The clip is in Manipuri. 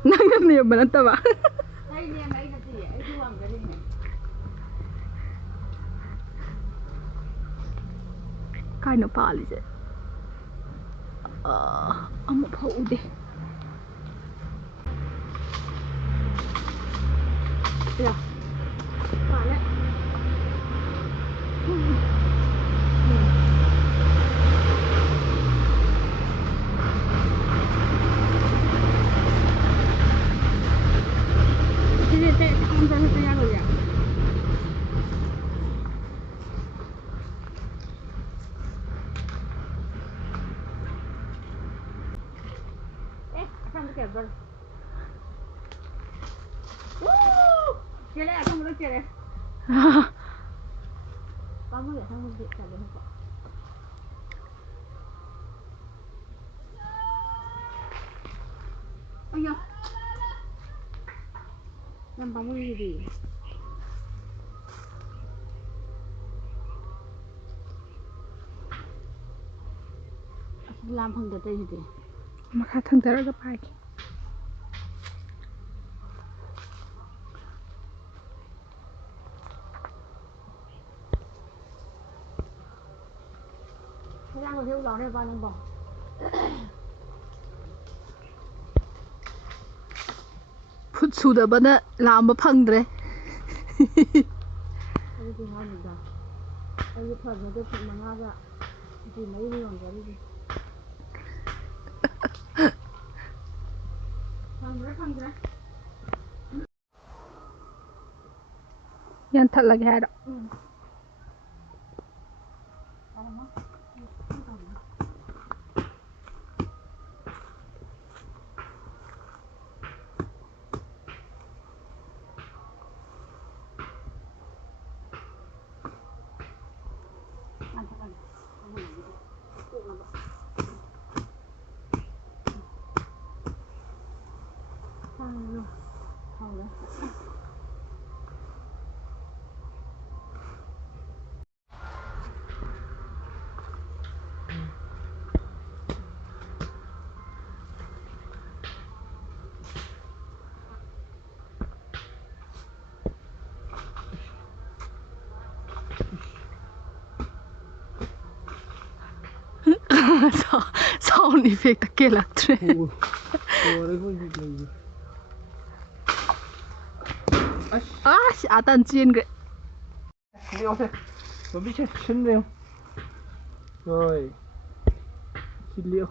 Nangan ba ng taba? Kain pa alis eh. Amo pa ude. Ya. Vale. Kia lẽ không được kia đấy. Có một cái thằng điện thoại điện thoại. Ôi giời. Làm bóng gì? Làm thằng cái gì? Mà khá thằng cái đó phải. Đang còn thiếu gió này vào đang bỏ. Phút sudah bana lama phangdre. Ini tuh hal mudah. Ini pada itu cuma ada di mana ini orang jadi. Phangdre. Yang thật là gà đó. Sound effect aquela tre. Atan chiên cái. Liêu thế. Nó bị chết chân liêu. Rồi. Xin liêu.